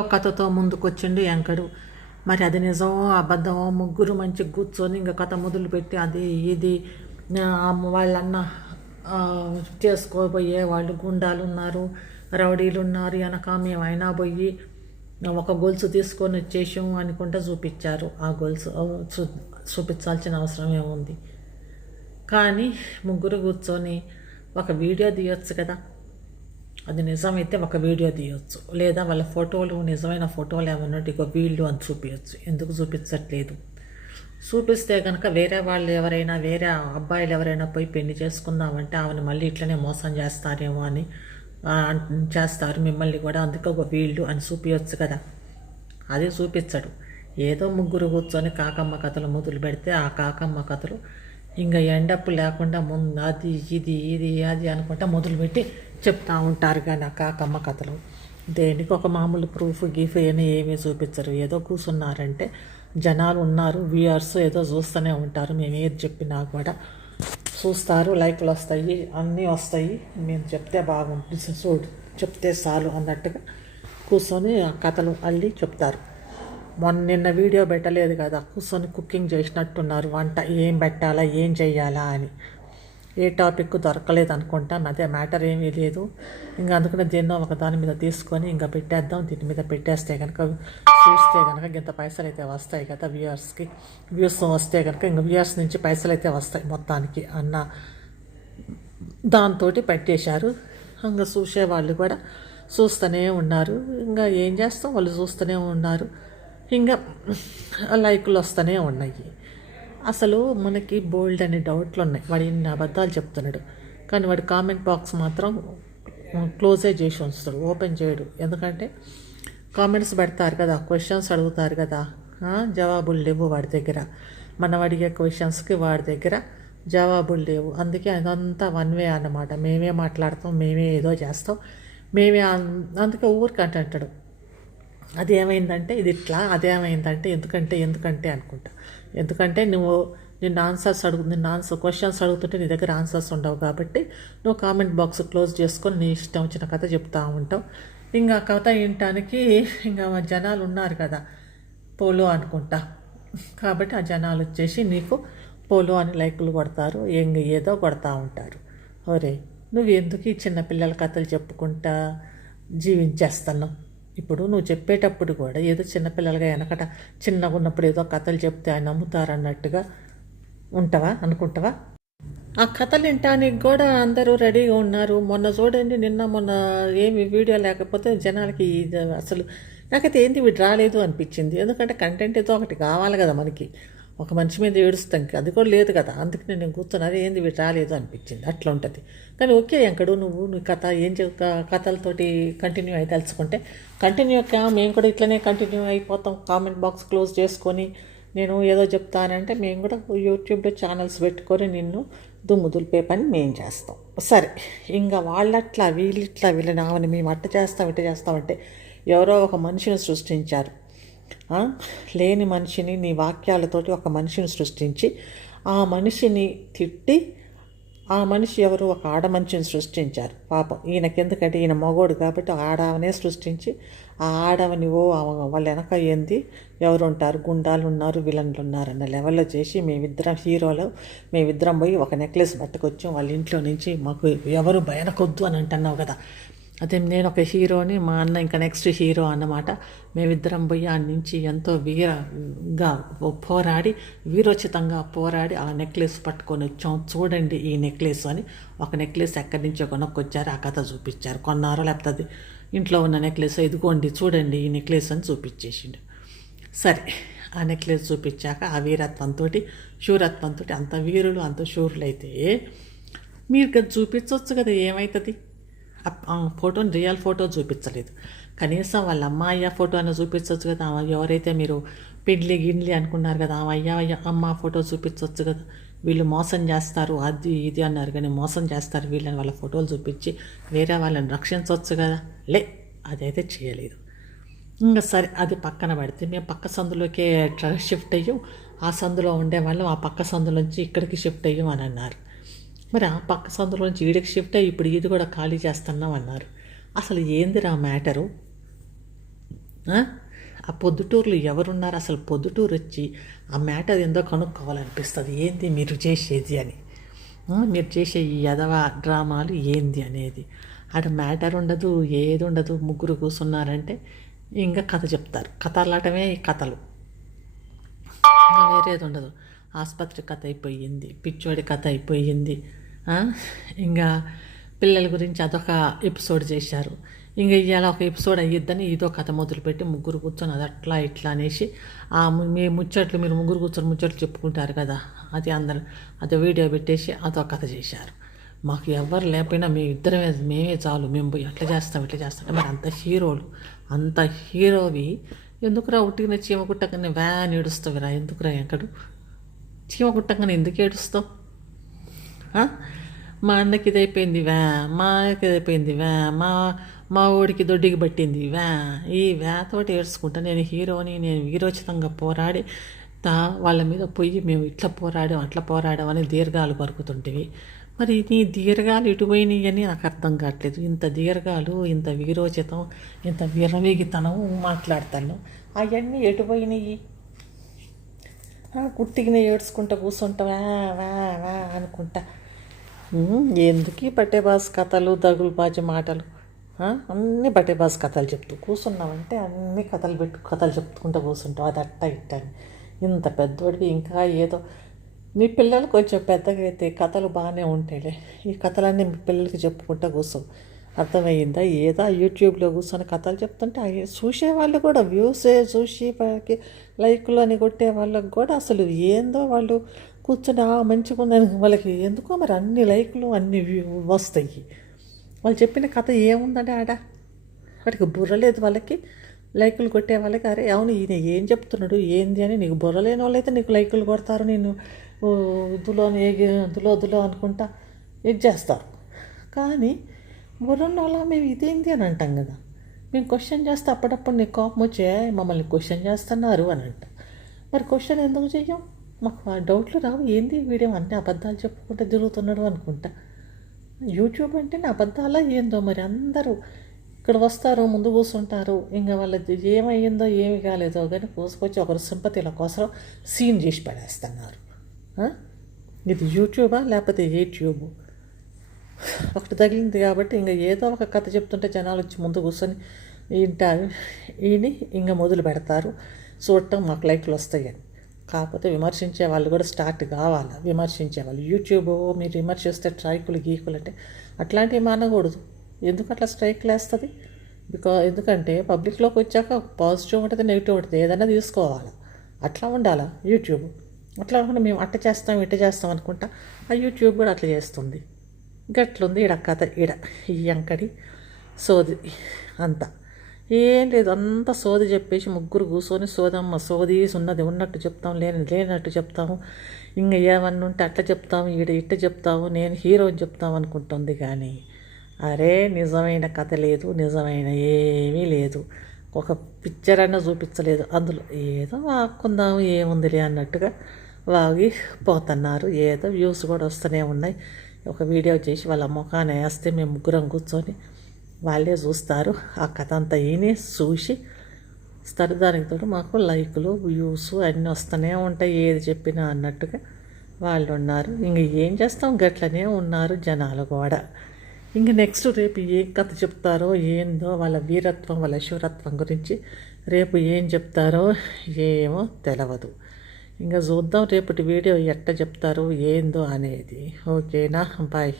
కథతో ముందుకొచ్చిండు యాంకరు. మరి అది నిజమో అబద్ధమో ముగ్గురు మంచి కూర్చొని ఇంకా కథ మొదలుపెట్టి అది ఇది వాళ్ళన్న చేసుకోబోయే వాళ్ళు గుండాలు ఉన్నారు, రౌడీలు ఉన్నారు, వెనక మేమైనా పోయి ఒక గొలుసు తీసుకొని వచ్చేసాం అనుకుంటా చూపించారు. ఆ గొలుసు చూపించాల్సిన అవసరం ఏముంది? కానీ ముగ్గురు కూర్చొని ఒక వీడియో తీయొచ్చు కదా. అది నిజమైతే ఒక వీడియో తీయొచ్చు, లేదా వాళ్ళ ఫోటోలు నిజమైన ఫోటోలు ఏమన్నట్టు ఇక వీళ్ళు అని చూపించచ్చు. ఎందుకు చూపించట్లేదు? చూపిస్తే కనుక వేరే వాళ్ళు ఎవరైనా, వేరే అబ్బాయిలు ఎవరైనా పోయి పెళ్లి చేసుకుందామంటే ఆమెను మళ్ళీ ఇట్లనే మోసం చేస్తారేమో అని చేస్తారు మిమ్మల్ని కూడా, అందుకే ఒక వీళ్ళు అని చూపించచ్చు కదా. అది చూపించడు. ఏదో ముగ్గురు కూర్చొని కాకమ్మ కథలు మొదలు పెడితే ఆ కాకమ్మ కథలు ఇంకా ఎండప్పు లేకుండా ముందు అది ఇది ఇది అది అనుకుంటా మొదలుపెట్టి చెప్తూ ఉంటారు. కానీ ఆ కాకమ్మ కథలు దేనికి ఒక మామూలు ప్రూఫ్ గీఫ్ అని ఏమీ చూపించరు. ఏదో కూర్చున్నారంటే జనాలు ఉన్నారు, వ్యూయర్స్ ఏదో చూస్తూనే ఉంటారు. మేము ఏది చెప్పినా కూడా చూస్తారు, లైక్లు వస్తాయి, అన్నీ వస్తాయి. మేము చెప్తే బాగుంటుంది, చెప్తే చాలు అన్నట్టుగా కూర్చొని ఆ కథలు అల్లి చెప్తారు. నిన్న వీడియో పెట్టలేదు కదా, కూర్చొని కుకింగ్ చేసినట్టున్నారు. వంట ఏం పెట్టాలా, ఏం చెయ్యాలా అని. ఏ టాపిక్ దొరకలేదు అనుకుంటా, అదే మ్యాటర్ ఏమీ లేదు. ఇంకా అందుకనే దేన్నో ఒక దాని మీద తీసుకొని ఇంకా పెట్టేద్దాం, దీని మీద పెట్టేస్తే కనుక చూస్తే కనుక ఇంత పైసలు అయితే వస్తాయి కదా వ్యూయర్స్కి. వ్యూస్ వస్తే కనుక ఇంకా వ్యూయర్స్ నుంచి పైసలు అయితే వస్తాయి మొత్తానికి అన్న దాంతో పెట్టేశారు. ఇంకా చూసేవాళ్ళు కూడా చూస్తూనే ఉన్నారు. ఇంకా ఏం చేస్తాం, వాళ్ళు చూస్తూనే ఉన్నారు. ఇంకా లైకులు వస్తూనే ఉన్నాయి. అసలు మనకి బోల్డ్ అనే డౌట్లు ఉన్నాయి. వాడు ఇన్ని అబద్ధాలు చెప్తున్నాడు, కానీ వాడి కామెంట్ బాక్స్ మాత్రం క్లోజే చేసి ఉంచుతాడు, ఓపెన్ చేయడు. ఎందుకంటే కామెంట్స్ పెడతారు కదా, క్వశ్చన్స్ అడుగుతారు కదా, జవాబులు లేవు వాడి దగ్గర. మనం అడిగే క్వశ్చన్స్కి వాడి దగ్గర జవాబులు లేవు. అందుకే అదంతా వన్ వే అన్నమాట. మేమే మాట్లాడతాం, మేమే ఏదో చేస్తాం, మేమే అందుకే ఊరికి అంటాడు. అదేమైందంటే ఇది ఇట్లా, అదేమైందంటే ఎందుకంటే అనుకుంటా. ఎందుకంటే నిన్ను క్వశ్చన్స్ అడుగుతుంటే నీ దగ్గర ఆన్సర్స్ ఉండవు కాబట్టి నువ్వు కామెంట్ బాక్స్ క్లోజ్ చేసుకొని నీ ఇష్టం వచ్చిన కథ చెప్తూ ఉంటావు. ఇంకా కథ వినటానికి ఇంకా జనాలు ఉన్నారు కదా, పోలో అనుకుంటా. కాబట్టి ఆ జనాలు వచ్చేసి నీకు పోలో అని లైకులు కొడతారు, ఏదో కొడతా ఉంటారు. ఒరే, నువ్వు ఎందుకు ఈ చిన్నపిల్లల కథలు చెప్పుకుంటా జీవించేస్తున్నావు? ఇప్పుడు నువ్వు చెప్పేటప్పుడు కూడా ఏదో చిన్నపిల్లలుగా వెనకట చిన్నగా ఉన్నప్పుడు ఏదో కథలు చెప్తే ఆయన నమ్ముతారన్నట్టుగా ఉంటావా అనుకుంటావా? ఆ కథలు వినటానికి కూడా అందరూ రెడీగా ఉన్నారు. మొన్న చూడండి, మొన్న ఏమి వీడియో లేకపోతే జనాలకి అసలు నాకైతే ఏంది వీడు రాలేదు అనిపించింది. ఎందుకంటే కంటెంట్ ఏదో ఒకటి కావాలి కదా మనకి. ఒక మనిషి మీద ఏడుస్తాం, అది కూడా లేదు కదా. అందుకని నేను కూర్చున్నది ఏంది వీడు రాలేదు అనిపించింది. అట్లా ఉంటుంది. కానీ ఓకే ఎంకడు, నువ్వు కథ ఏం కథలతోటి కంటిన్యూ అయి తలుచుకుంటే కంటిన్యూ మేము కూడా ఇట్లనే కంటిన్యూ అయిపోతాం. కామెంట్ బాక్స్ క్లోజ్ చేసుకొని నేను ఏదో చెప్తానంటే మేము కూడా యూట్యూబ్లో ఛానల్స్ పెట్టుకొని నిన్ను దుమ్ము దులిపే పని మేము చేస్తాం. సరే, ఇంకా వాళ్ళట్లా వీళ్ళని ఆమెను మేము ఇట్ట చేస్తామంటే ఎవరో ఒక మనిషిని సృష్టించారు. లేని మనిషిని నీ వాక్యాలతోటి ఒక మనిషిని సృష్టించి ఆ మనిషిని తిట్టి, ఆ మనిషి ఎవరు, ఒక ఆడ మనిషిని సృష్టించారు. పాపం ఈయనకెందుకంటే ఈయన మగోడు కాబట్టి ఆడవనే సృష్టించి ఆ ఆడవని వాళ్ళ వెనక ఏంది ఎవరు ఉంటారు, గుండాలు ఉన్నారు, విలన్లు ఉన్నారు అన్న లెవెల్లో చేసి మేమిద్దరం పోయి ఒక నెక్లెస్ పట్టుకొచ్చాం వాళ్ళ ఇంట్లో నుంచి. మాకు ఎవరు భయనకొద్దు అని అంటున్నావు కదా. అదే నేను ఒక హీరోని, మా అన్న ఇంకా నెక్స్ట్ హీరో అన్నమాట. మేమిద్దరం పోయి ఆ నుంచి ఎంతో వీరోచితంగా పోరాడి ఆ నెక్లెస్ పట్టుకొని వచ్చాం. చూడండి ఈ నెక్లెస్ అని ఒక నెక్లెస్ ఎక్కడి నుంచో కొనుక్కొచ్చారు. ఆ కథ చూపించారు. కొన్నారో లేకపోతే అది ఇంట్లో ఉన్న నెక్లెస్, ఇదిగోండి చూడండి ఈ నెక్లెస్ అని చూపించేసిండు. సరే, ఆ నెక్లెస్ చూపించాక ఆ శూరత్వంతో అంత వీరులు అంత శూరులు అయితే మీరు కదా చూపించవచ్చు కదా, ఏమవుతుంది? ఫోటోని రియల్ ఫోటో చూపించలేదు, కనీసం వాళ్ళ అమ్మాయ్య ఫోటో అని చూపించవచ్చు కదా. ఎవరైతే మీరు గిడ్లి అనుకున్నారు కదా, అమ్మ ఫోటో చూపించవచ్చు కదా. వీళ్ళు మోసం చేస్తారు అది ఇది అన్నారు, కానీ మోసం చేస్తారు వీళ్ళని వాళ్ళ ఫోటోలు చూపించి వేరే వాళ్ళని రక్షించవచ్చు కదా. అదైతే చేయలేదు. ఇంకా సరే, అది పక్కన పెడితే మేము పక్క సందులోకి షిఫ్ట్ అయ్యాం. ఆ సందులో ఉండేవాళ్ళం ఆ పక్క సందులోంచి ఇక్కడికి షిఫ్ట్ అయ్యాం అని అన్నారు. మరి ఆ పక్క సందులోంచి ఈడికి షిఫ్ట్ అయ్యి ఇప్పుడు ఇది కూడా ఖాళీ చేస్తున్నాం అన్నారు. అసలు ఏందిరా మ్యాటరు? ఆ? ఆ పొద్దుటూరులో ఎవరున్నారు అసలు? పొద్దుటూరు వచ్చి ఆ మ్యాటర్ ఏందో కనుక్కోవాలనిపిస్తుంది, ఏంది మీరు చేసేది అని. మీరు చేసే ఈ యదవ డ్రామాలు ఏంది అనేది. ఆడ మ్యాటర్ ఉండదు, ఏది ఉండదు. ముగ్గురు కూర్చున్నారంటే ఇంకా కథ చెప్తారు. కథలాటమే ఈ కథలు, ఇంకా వేరేది ఉండదు. ఆసుపత్రి కథ అయిపోయింది, పిచ్చోడి కథ అయిపోయింది. ఇంకా పిల్లల గురించి అదొక ఎపిసోడ్ చేశారు. ఇంకా ఇవాళ ఒక ఎపిసోడ్ అయ్యిద్దని ఇదో కథ మొదలుపెట్టి ముగ్గురు కూర్చొని అది అట్లా ఇట్లా అనేసి మీ ముచ్చట్లు, మీరు ముగ్గురు కూర్చొని ముచ్చట్లు చెప్పుకుంటారు కదా, అది అందరు అది వీడియో పెట్టేసి అదో కథ చేశారు. మాకు ఎవరు లేకపోయినా మేమే చాలు, మేము పోయి అట్లా చేస్తాం ఇట్లా చేస్తాం. మరి అంత హీరోవి ఎందుకురా ఉట్టిన చీమ కుట్టగానే వ్యాన్ ఏడుస్తావురా? ఎందుకురా ఎక్కడు చీమ కుట్టగానే ఎందుకు ఏడుస్తావు? మా అన్నకి ఇదైపోయింది వ్యా, మా అన్నకి ఇదైపోయింది వ్యా, మా ఊడికి దొడ్డికి పట్టింది వ్యా. ఈ వ్యాతోటి ఏడ్చుకుంటా నేను హీరోని, నేను వీరోచితంగా పోరాడి వాళ్ళ మీద పొయ్యి మేము ఇట్లా పోరాడాం అట్లా పోరాడాం అని దీర్ఘాలు పరుకుతుంటివి. మరి నీ దీర్ఘాలు ఎటుపోయినాయి అని నాకు అర్థం కావట్లేదు. ఇంత దీర్ఘాలు, ఇంత వీరోచితం, ఇంత విరవీగితనం మాట్లాడతాను, అవన్నీ ఎటుపోయినాయి? కుట్టిగిన ఏడ్చుకుంటా కూర్చుంటా వా అనుకుంటా. ఎందుకు బట్టేబాస్ కథలు, దగులుబాజీ మాటలు? అన్నీ బట్టేబాస్ కథలు చెప్తూ కూర్చున్నామంటే అన్ని కథలు చెప్పుకుంటూ కూర్చుంటావు, అది అట్ట ఇట్ట అని. ఇంత పెద్దోడివి ఇంకా ఏదో మీ పిల్లలు కొంచెం పెద్దగా అయితే కథలు బాగానే ఉంటాయిలే. ఈ కథలన్నీ మీ పిల్లలకి చెప్పుకుంటూ కూర్చో, అర్థమయ్యిందా? ఏదో యూట్యూబ్లో కూర్చొని కథలు చెప్తుంటే అవి చూసేవాళ్ళు కూడా వ్యూసే చూసి లైకులు అని కొట్టే వాళ్ళకి కూడా అసలు ఏందో వాళ్ళు కూర్చొని మంచిగా ఉందని వాళ్ళకి ఎందుకో మరి అన్ని లైకులు అన్ని వస్తాయి. వాళ్ళు చెప్పిన కథ ఏముందంటే వాడికి బుర్ర లేదు వాళ్ళకి. లైకులు కొట్టే వాళ్ళకి అరే అవును ఈయన ఏం చెప్తున్నాడు ఏంది అని. నీకు బుర్ర లేని వాళ్ళైతే నీకు లైకులు కొడతారు, నేను దులో అనుకుంటా ఇది చేస్తారు. కానీ బుర్రన్న వాళ్ళ మేము ఇదేంటి అని అంటాం కదా. మేము క్వశ్చన్ చేస్తే అప్పుడప్పుడు నీకు కోపం వచ్చే మమ్మల్ని క్వశ్చన్ చేస్తున్నారు అని అంట. మరి క్వశ్చన్ ఎందుకు చెయ్యం? మాకు ఆ డౌట్లు రావు. ఏంది వీడియో అన్నీ అబద్ధాలు చెప్పుకుంటూ తిరుగుతున్నాడు అనుకుంటా. యూట్యూబ్ అంటే అబద్ధాలా ఏందో మరి. అందరూ ఇక్కడ వస్తారు, ముందు కూర్చుంటారు, ఇంకా వాళ్ళది ఏమయ్యిందో ఏమి కాలేదో కానీ కూసుకొచ్చి ఒకరు సింపతిల కోసం సీన్ చేసి పడేస్తున్నారు. ఇది యూట్యూబా లేకపోతే యూట్యూబ్? ఒకటి తగిలింది కాబట్టి ఇంకా ఏదో ఒక కథ చెప్తుంటే జనాలు వచ్చి ముందు కూర్చొని వింటారు, ఈయని ఇంకా మొదలు పెడతారు చూడటం, మాకు లైక్లు వస్తాయని. కాకపోతే విమర్శించే వాళ్ళు కూడా స్టార్ట్ కావాలి. విమర్శించేవాళ్ళు యూట్యూబ్ మీరు విమర్శిస్తే స్ట్రైకులు గీకులు అంటే అట్లాంటివి మానకూడదు. ఎందుకు అట్లా స్ట్రైక్లు వేస్తుంది? ఎందుకంటే పబ్లిక్లోకి వచ్చాక పాజిటివ్ ఉంటుంది, నెగిటివ్ ఉంటుంది, ఏదైనా తీసుకోవాలి. అట్లా ఉండాలా యూట్యూబ్. అట్లా కాకుండా మేము అట్ట చేస్తాం ఇట్ట చేస్తాం అనుకుంటా ఆ యూట్యూబ్ కూడా అట్లా చేస్తుంది. గట్లుంది ఈడ కథ. ఈ అంకడి సోది అంతా ఏం లేదు, అంతా సోది చెప్పేసి ముగ్గురు కూర్చొని సోది ఉన్నది ఉన్నట్టు చెప్తాం, లేనట్టు చెప్తాము, ఇంకా ఏమన్నా ఉంటే అట్లా చెప్తాము, ఇట్ట చెప్తాము, నేను హీరోని చెప్తాము అనుకుంటుంది. కానీ అరే నిజమైన కథ లేదు, నిజమైన ఏమీ లేదు. ఒక పిక్చర్ అయినా చూపించలేదు అందులో. ఏదో వాక్కుందాము ఏముందిలే అన్నట్టుగా వాగి పోతున్నారు. ఏదో వ్యూస్ కూడా వస్తూనే ఉన్నాయి. ఒక వీడియో చేసి వాళ్ళ ముఖాన్ని వేస్తే మేము ముగ్గురం కూర్చొని వాళ్ళే చూస్తారు. ఆ కథ అంతా ఈయనే చూసి ఇస్తారు. దానికి తోడు మాకు లైకులు వ్యూస్ అన్నీ వస్తూనే ఉంటాయి, ఏది చెప్పినా అన్నట్టుగా వాళ్ళు ఉన్నారు. ఇంక ఏం చేస్తాం, గట్లనే ఉన్నారు జనాలు కూడా. ఇంక నెక్స్ట్ రేపు ఏం కథ చెప్తారో ఏందో, వాళ్ళ వీరత్వం వాళ్ళ శూరత్వం గురించి రేపు ఏం చెప్తారో ఏమో తెలియదు. ఇంకా చూద్దాం రేపటి వీడియో ఎట్ట చెప్తారో ఏందో అనేది. ఓకేనా, బాయ్.